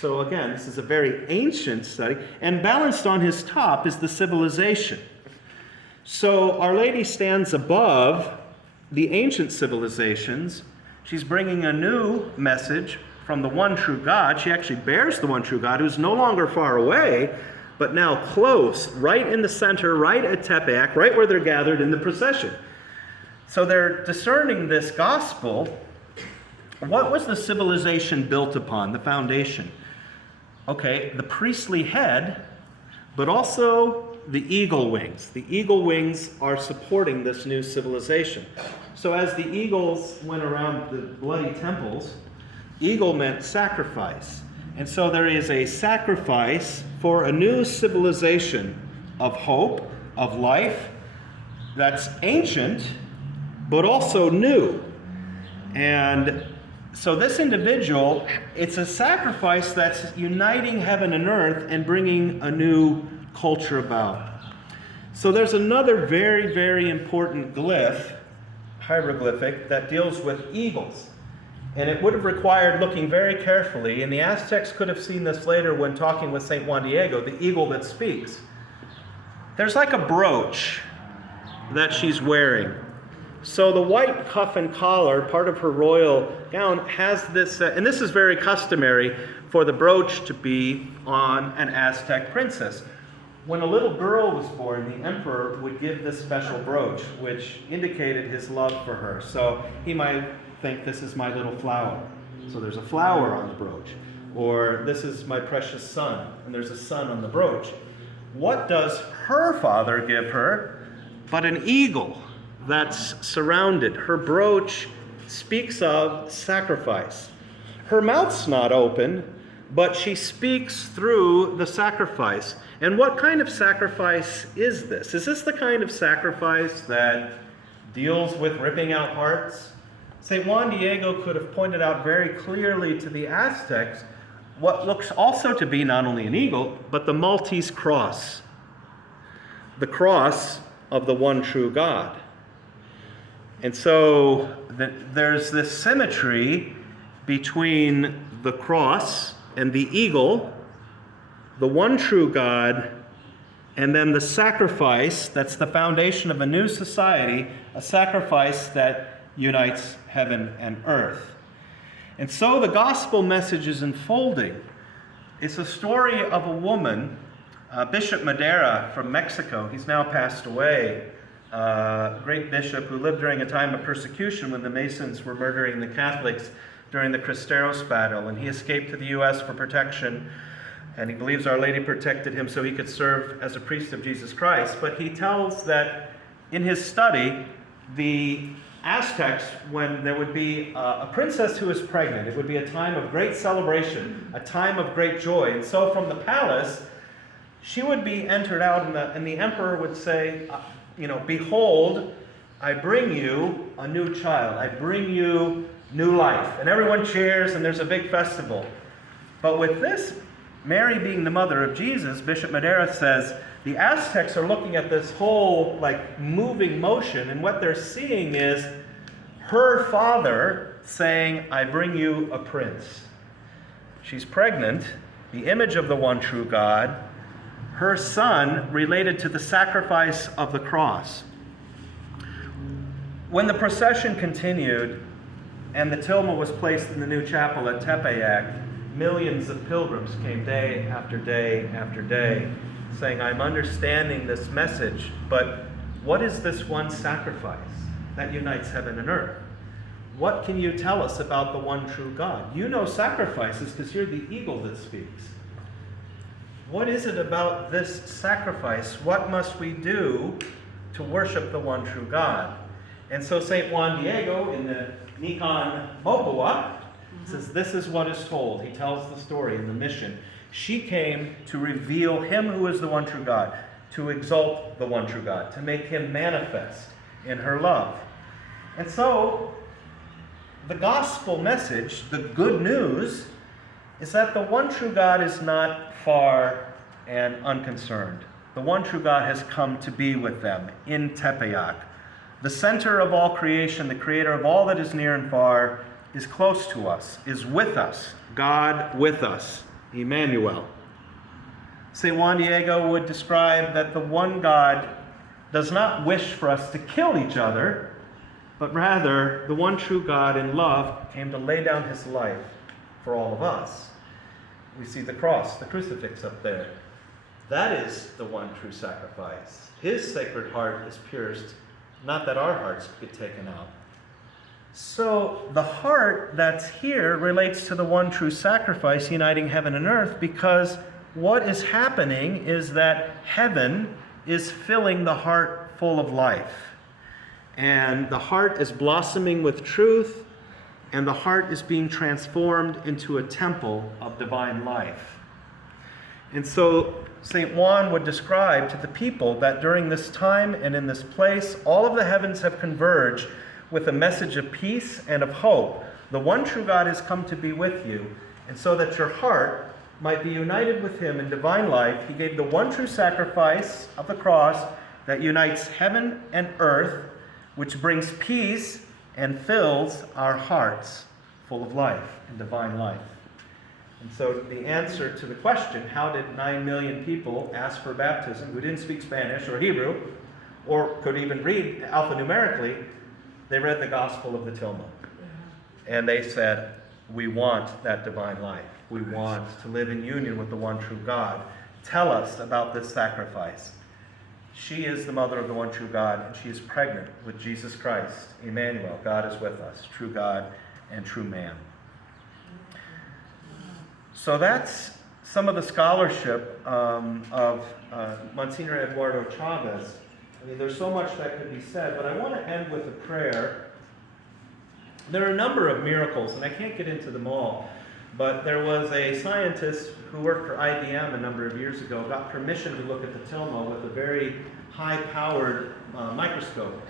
So again, this is a very ancient study. And balanced on his top is the civilization. So Our Lady stands above the ancient civilizations. She's bringing a new message from the one true God. She actually bears the one true God, who's no longer far away, but now close, right in the center, right at Tepeyac, right where they're gathered in the procession. So they're discerning this gospel. What was the civilization built upon, the foundation? Okay, the priestly head, but also the eagle wings. The eagle wings are supporting this new civilization. So as the eagles went around the bloody temples, eagle meant sacrifice. And so there is a sacrifice for a new civilization of hope, of life, that's ancient, but also new. And so this individual, it's a sacrifice that's uniting heaven and earth and bringing a new culture about. So there's another very, very important glyph, hieroglyphic, that deals with eagles. And it would have required looking very carefully, and the Aztecs could have seen this later when talking with St. Juan Diego, the eagle that speaks. There's like a brooch that she's wearing. So the white cuff and collar, part of her royal gown, has this, and this is very customary for the brooch to be on an Aztec princess. When a little girl was born, the emperor would give this special brooch, which indicated his love for her. So he might think, this is my little flower. So there's a flower on the brooch. Or this is my precious son, and there's a son on the brooch. What does her father give her but an eagle that's surrounded? Her brooch speaks of sacrifice. Her mouth's not open, but she speaks through the sacrifice. And what kind of sacrifice is this? Is this the kind of sacrifice that deals with ripping out hearts? St. Juan Diego could have pointed out very clearly to the Aztecs what looks also to be not only an eagle, but the Maltese cross. The cross of the one true God. And so there's this symmetry between the cross and the eagle, the one true God, and then the sacrifice that's the foundation of a new society, a sacrifice that unites heaven and earth. And so the gospel message is unfolding. It's a story of a woman, Bishop Madera from Mexico. He's now passed away. A great bishop who lived during a time of persecution when the Masons were murdering the Catholics during the Cristeros battle. And he escaped to the U.S. for protection. And he believes Our Lady protected him so he could serve as a priest of Jesus Christ. But he tells that in his study, the Aztecs, when there would be a princess who was pregnant, it would be a time of great celebration, a time of great joy. And so from the palace, she would be entered out, and the emperor would say, behold, I bring you a new child. I bring you new life. And everyone cheers, and there's a big festival. But with this, Mary being the mother of Jesus, Bishop Madera says, the Aztecs are looking at this whole moving motion, and what they're seeing is her father saying, I bring you a prince. She's pregnant, the image of the one true God, her son related to the sacrifice of the cross. When the procession continued and the tilma was placed in the new chapel at Tepeyac, millions of pilgrims came day after day after day, saying, I'm understanding this message, but what is this one sacrifice that unites heaven and earth? What can you tell us about the one true God? You know sacrifices because you're the eagle that speaks. What is it about this sacrifice? What must we do to worship the one true God? And so St. Juan Diego in the Nikon Mopua says this is what is told. He tells the story in the mission. She came to reveal him who is the one true God, to exalt the one true God, to make him manifest in her love. And so, the gospel message, the good news, is that the one true God is not far and unconcerned. The one true God has come to be with them in Tepeyac. The center of all creation, the creator of all that is near and far, is close to us, is with us, God with us. Emmanuel. St. Juan Diego would describe that the one God does not wish for us to kill each other, but rather the one true God in love came to lay down his life for all of us. We see the cross, the crucifix up there. That is the one true sacrifice. His sacred heart is pierced, not that our hearts get taken out. So the heart that's here relates to the one true sacrifice uniting heaven and earth, because what is happening is that heaven is filling the heart full of life. And the heart is blossoming with truth, and the heart is being transformed into a temple of divine life. And so St. Juan would describe to the people that during this time and in this place, all of the heavens have converged with a message of peace and of hope. The one true God has come to be with you, and so that your heart might be united with him in divine life, he gave the one true sacrifice of the cross that unites heaven and earth, which brings peace and fills our hearts full of life and divine life. And so the answer to the question, how did 9 million people ask for baptism who didn't speak Spanish or Hebrew, or could even read alphanumerically? They read the Gospel of the Tilma. And they said, we want that divine life. We want to live in union with the one true God. Tell us about this sacrifice. She is the mother of the one true God, and she is pregnant with Jesus Christ, Emmanuel. God is with us, true God and true man. So that's some of the scholarship of Monsignor Eduardo Chavez. I mean, there's so much that could be said, but I want to end with a prayer. There are a number of miracles, and I can't get into them all, but there was a scientist who worked for IBM a number of years ago, got permission to look at the tilma with a very high-powered microscope.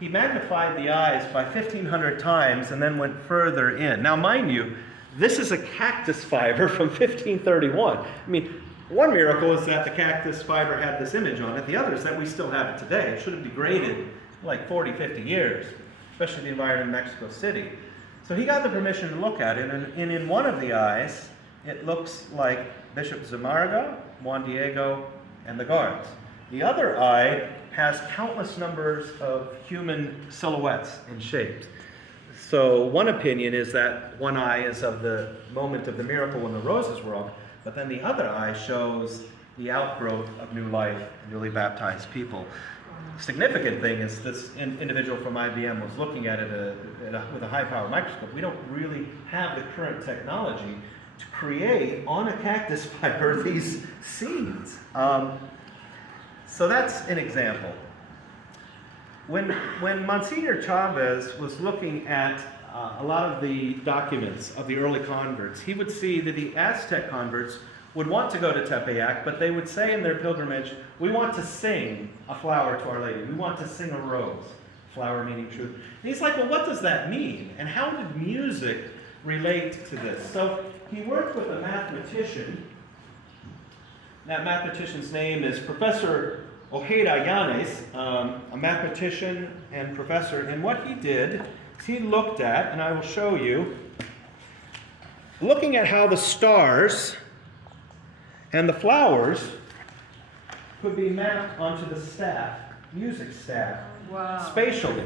He magnified the eyes by 1,500 times and then went further in. Now, mind you, this is a cactus fiber from 1531. I mean, one miracle is that the cactus fiber had this image on it. The other is that we still have it today. It should have degraded in like 40, 50 years, especially the environment in Mexico City. So he got the permission to look at it, and in one of the eyes, it looks like Bishop Zamarga, Juan Diego, and the guards. The other eye has countless numbers of human silhouettes and shapes. So one opinion is that one eye is of the moment of the miracle when the roses were opened, but then the other eye shows the outgrowth of new life and newly baptized people. Significant thing is this individual from IBM was looking at it with a high-power microscope. We don't really have the current technology to create on a cactus fiber these scenes. So that's an example. When Monsignor Chavez was looking at a lot of the documents of the early converts, he would see that the Aztec converts would want to go to Tepeyac, but they would say in their pilgrimage, we want to sing a flower to Our Lady. We want to sing a rose, flower meaning truth. And he's like, well, what does that mean? And how did music relate to this? So he worked with a mathematician. That mathematician's name is Professor Ojeda Llanes, a mathematician and professor. And what he did is he looked at, and I will show you, looking at how the stars and the flowers could be mapped onto the staff, music staff, spatially,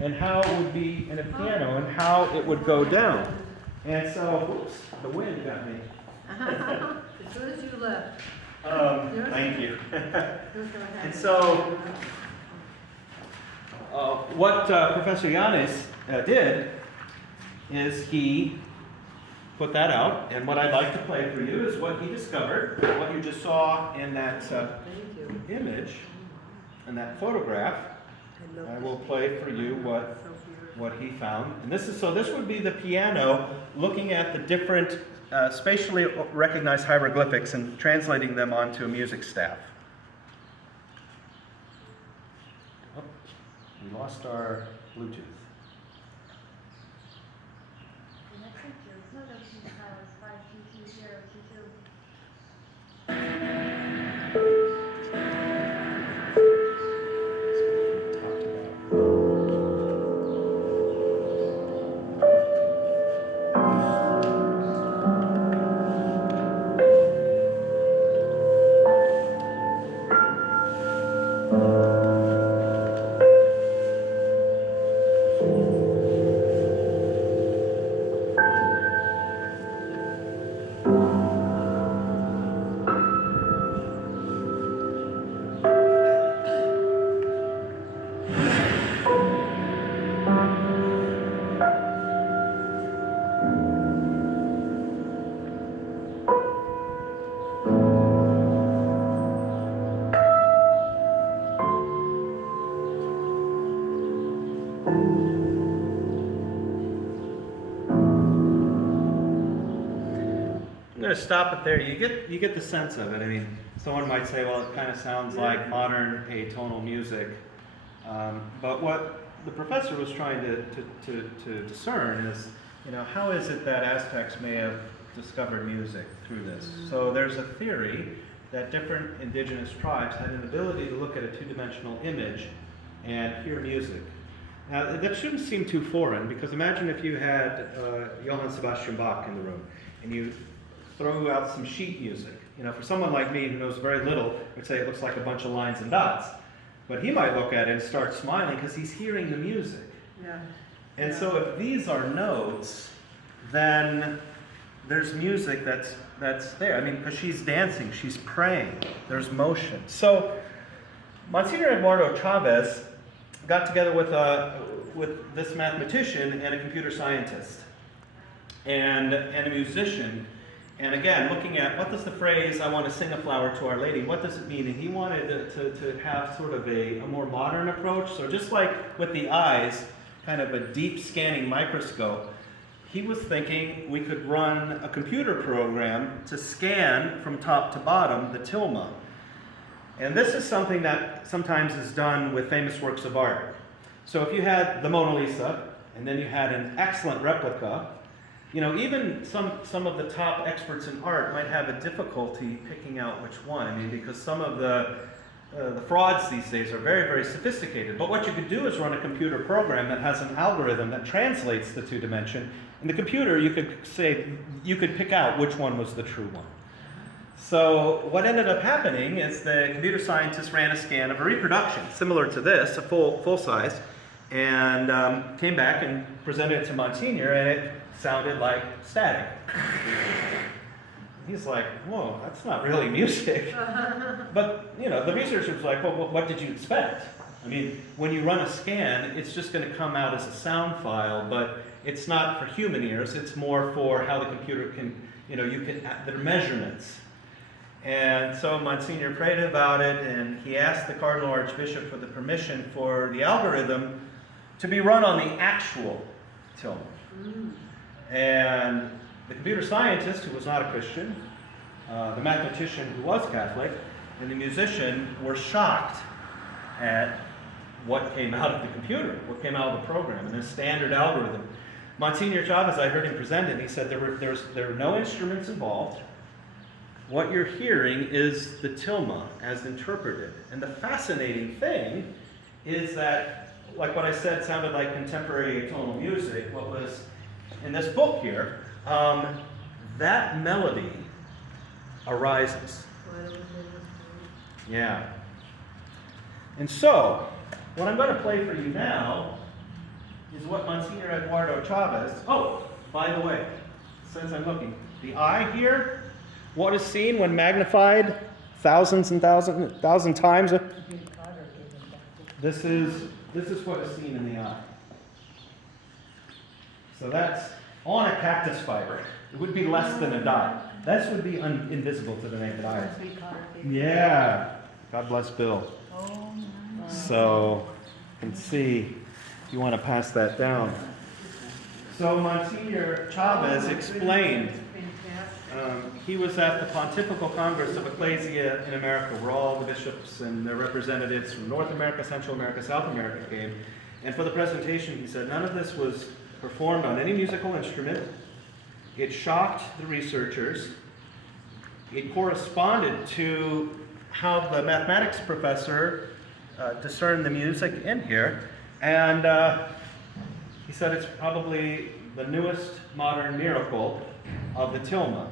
and how it would be in a piano and how it would go down. And so, oops, the wind got me. As soon as you left. Thank you. And so, what Professor Llanes did is he put that out, and what I'd like to play for you is what he discovered, what you just saw in that image, in that photograph. I will play for you what he found. And this would be the piano looking at the different spatially recognized hieroglyphics and translating them onto a music staff. Oh, we lost our Bluetooth. going to stop it there. You get the sense of it. I mean, someone might say, well, it kind of sounds like modern atonal music. But what the professor was trying to discern is, how is it that Aztecs may have discovered music through this? So there's a theory that different indigenous tribes had an ability to look at a two-dimensional image and hear music. Now, that shouldn't seem too foreign, because imagine if you had Johann Sebastian Bach in the room, and you throw out some sheet music. For someone like me who knows very little, I'd say it looks like a bunch of lines and dots. But he might look at it and start smiling because he's hearing the music. Yeah. And so if these are notes, then there's music that's there. I mean, because she's dancing, she's praying, there's motion. So Monsignor Eduardo Chavez got together with this mathematician and a computer scientist and a musician. And again, looking at what does the phrase, I want to sing a flower to Our Lady, what does it mean? And he wanted to have sort of a more modern approach. So just like with the eyes, kind of a deep scanning microscope, he was thinking we could run a computer program to scan from top to bottom the tilma. And this is something that sometimes is done with famous works of art. So if you had the Mona Lisa, and then you had an excellent replica, even some of the top experts in art might have a difficulty picking out which one. I mean, because some of the frauds these days are very, very sophisticated. But what you could do is run a computer program that has an algorithm that translates the two-dimension. In the computer, you could pick out which one was the true one. So what ended up happening is the computer scientist ran a scan of a reproduction similar to this, a full size, and came back and presented it to Monsignor, and it sounded like static. He's like, whoa, that's not really music. But, the researcher was like, well, what did you expect? I mean, when you run a scan, it's just going to come out as a sound file, but it's not for human ears. It's more for how the computer can, there are measurements. And so Monsignor prayed about it, and he asked the Cardinal Archbishop for the permission for the algorithm to be run on the actual tilma. And the computer scientist, who was not a Christian, the mathematician who was Catholic, and the musician were shocked at what came out of the computer, what came out of the program, and the standard algorithm. Monsignor Chavez, I heard him present it, he said there are no instruments involved. What you're hearing is the tilma as interpreted. And the fascinating thing is that, like what I said, sounded like contemporary atonal music. What was in this book here, that melody arises. Yeah. And so, what I'm going to play for you now is what Monsignor Eduardo Chavez, oh, by the way, since I'm looking, the eye here, what is seen when magnified thousands and thousand times? This is what is seen in the eye. So that's on a cactus fiber. It would be less than a dot. This would be invisible to the naked eye. Yeah. God bless Bill. So you can see if you want to pass that down. So Monsignor Chavez explained. He was at the Pontifical Congress of Ecclesia in America, where all the bishops and their representatives from North America, Central America, South America came. And for the presentation, he said, none of this was performed on any musical instrument. It shocked the researchers. It corresponded to how the mathematics professor discerned the music in here. And he said it's probably the newest modern miracle of the tilma.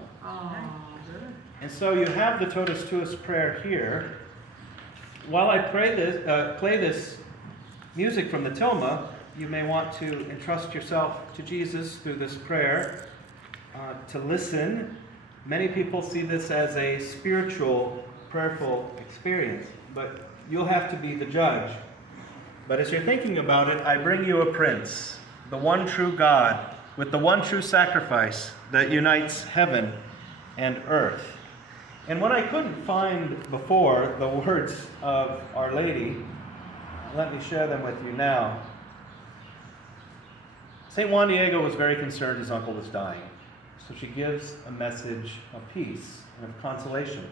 And so you have the Totus Tuus prayer here. While I play this music from the tilma, you may want to entrust yourself to Jesus through this prayer, to listen. Many people see this as a spiritual, prayerful experience, but you'll have to be the judge. But as you're thinking about it, I bring you a prince, the one true God, with the one true sacrifice that unites heaven and earth. And when I couldn't find before the words of Our Lady, let me share them with you now. St. Juan Diego was very concerned his uncle was dying. So she gives a message of peace and of consolation.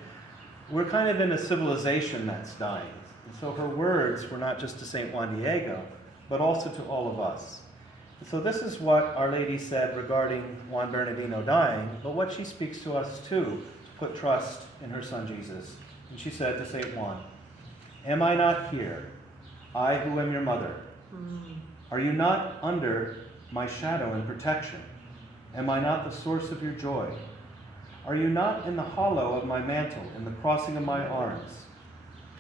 We're kind of in a civilization that's dying. And so her words were not just to St. Juan Diego, but also to all of us. And so this is what Our Lady said regarding Juan Bernardino dying, but what she speaks to us too, to put trust in her son Jesus. And she said to St. Juan, "Am I not here, I who am your mother? Are you not under my shadow and protection? Am I not the source of your joy? Are you not in the hollow of my mantle, in the crossing of my arms?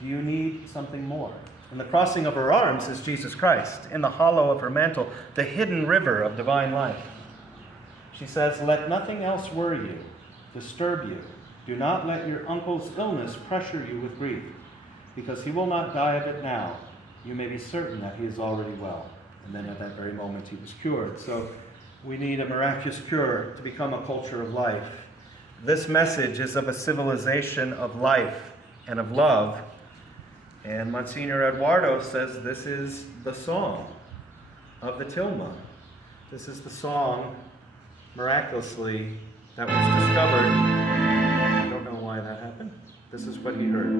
Do you need something more?" And the crossing of her arms is Jesus Christ, in the hollow of her mantle, the hidden river of divine life. She says, "Let nothing else worry you, disturb you. Do not let your uncle's illness pressure you with grief, because he will not die of it now. You may be certain that he is already well." And then at that very moment he was cured. So we need a miraculous cure to become a culture of life. This message is of a civilization of life and of love. And Monsignor Eduardo says this is the song of the Tilma. This is the song, miraculously, that was discovered. I don't know why that happened. This is what he heard.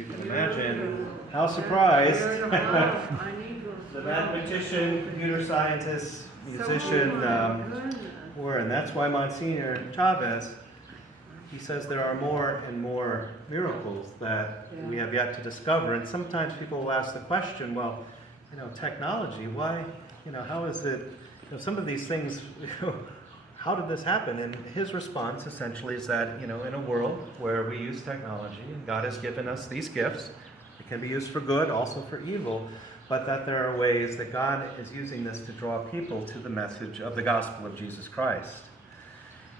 you can imagine how surprised I need the mathematician, computer scientist, musician were. And that's why Monsignor Chavez, he says there are more and more miracles that we have yet to discover. And sometimes people will ask the question, well, technology, why, how is it, some of these things, how did this happen? And his response essentially is that, in a world where we use technology, and God has given us these gifts, it can be used for good, also for evil, but that there are ways that God is using this to draw people to the message of the gospel of Jesus Christ.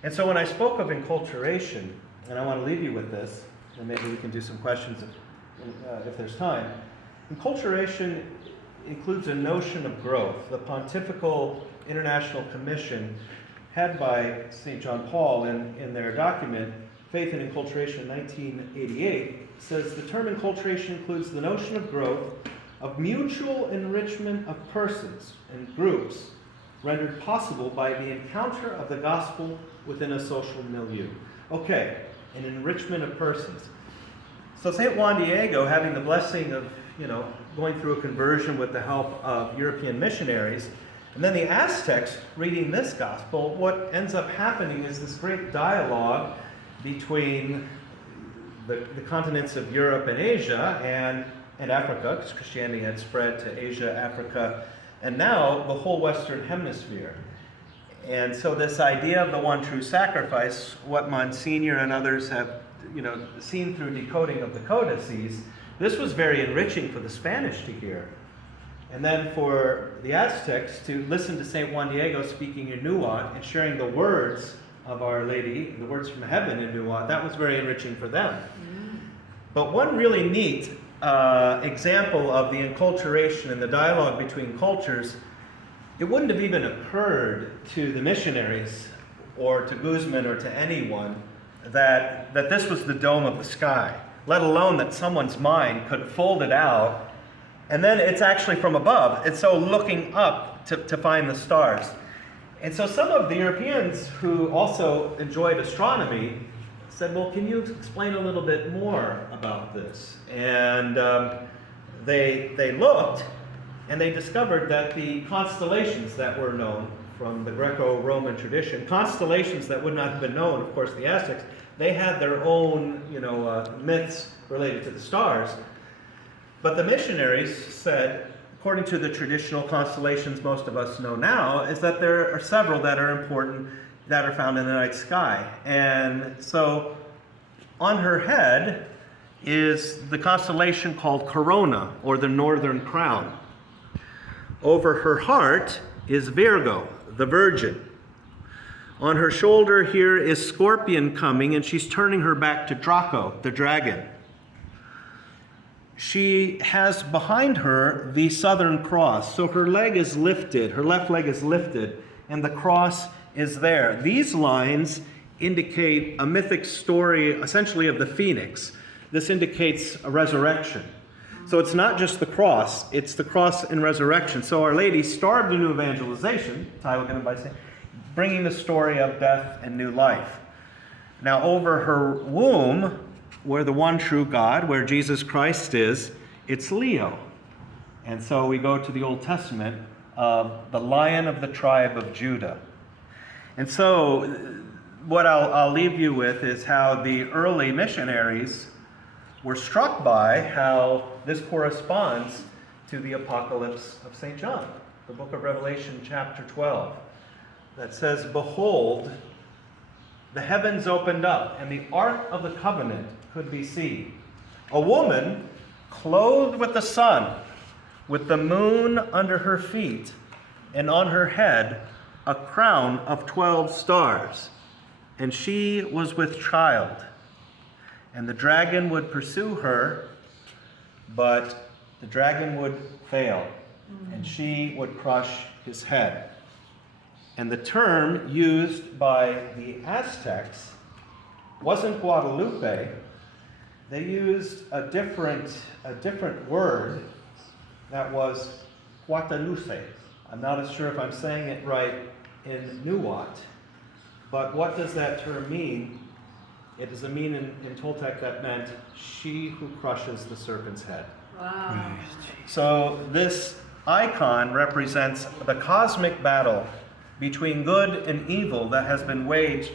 And so when I spoke of enculturation, and I want to leave you with this, and maybe we can do some questions if there's time. Enculturation includes a notion of growth. The Pontifical International Commission, head by St. John Paul in their document, Faith and Enculturation in 1988, says the term enculturation includes the notion of growth, of mutual enrichment of persons and groups, rendered possible by the encounter of the gospel within a social milieu. Okay, an enrichment of persons. So St. Juan Diego, having the blessing of, going through a conversion with the help of European missionaries, and then the Aztecs reading this gospel, what ends up happening is this great dialogue between the continents of Europe and Asia and Africa, because Christianity had spread to Asia, Africa, and now the whole Western Hemisphere. And so this idea of the one true sacrifice, what Monsignor and others have seen through decoding of the codices, this was very enriching for the Spanish to hear. And then for the Aztecs to listen to St. Juan Diego speaking in Nuat and sharing the words of Our Lady, the words from heaven in Nuat, that was very enriching for them. But one really neat example of the enculturation and the dialogue between cultures, it wouldn't have even occurred to the missionaries or to Guzman or to anyone that this was the dome of the sky, let alone that someone's mind could fold it out. And then it's actually from above. It's so looking up to find the stars. And so some of the Europeans who also enjoyed astronomy said, well, can you explain a little bit more about this? And they looked, and they discovered that the constellations that were known from the Greco-Roman tradition, constellations that would not have been known, of course, the Aztecs, they had their own, myths related to the stars. But the missionaries said, according to the traditional constellations most of us know now, is that there are several that are important that are found in the night sky. And so on her head is the constellation called Corona, or the Northern Crown. Over her heart is Virgo, the Virgin. On her shoulder here is Scorpion coming, and she's turning her back to Draco, the dragon. She has behind her the Southern Cross. So her leg is lifted, her left leg is lifted, and the cross is there. These lines indicate a mythic story, essentially, of the phoenix. This indicates a resurrection. So it's not just the cross, it's the cross and resurrection. So Our Lady starved into evangelization, title given by Saint, bringing the story of death and new life. Now over her womb, where the one true God, where Jesus Christ is, it's Leo. And so we go to the Old Testament of the Lion of the tribe of Judah. And so what I'll leave you with is how the early missionaries were struck by how this corresponds to the Apocalypse of St. John, the book of Revelation, chapter 12, that says, "Behold, the heavens opened up, and the Ark of the Covenant could be seen. A woman clothed with the sun, with the moon under her feet, and on her head a crown of 12 stars. And she was with child. And the dragon would pursue her, but the dragon would fail, and she would crush his head." And the term used by the Aztecs wasn't Guadalupe. They used a different word that was Guadalupe. I'm not as sure if I'm saying it right in Nuat. But what does that term mean? It does mean in Toltec that meant she who crushes the serpent's head. Wow. So this icon represents the cosmic battle between good and evil that has been waged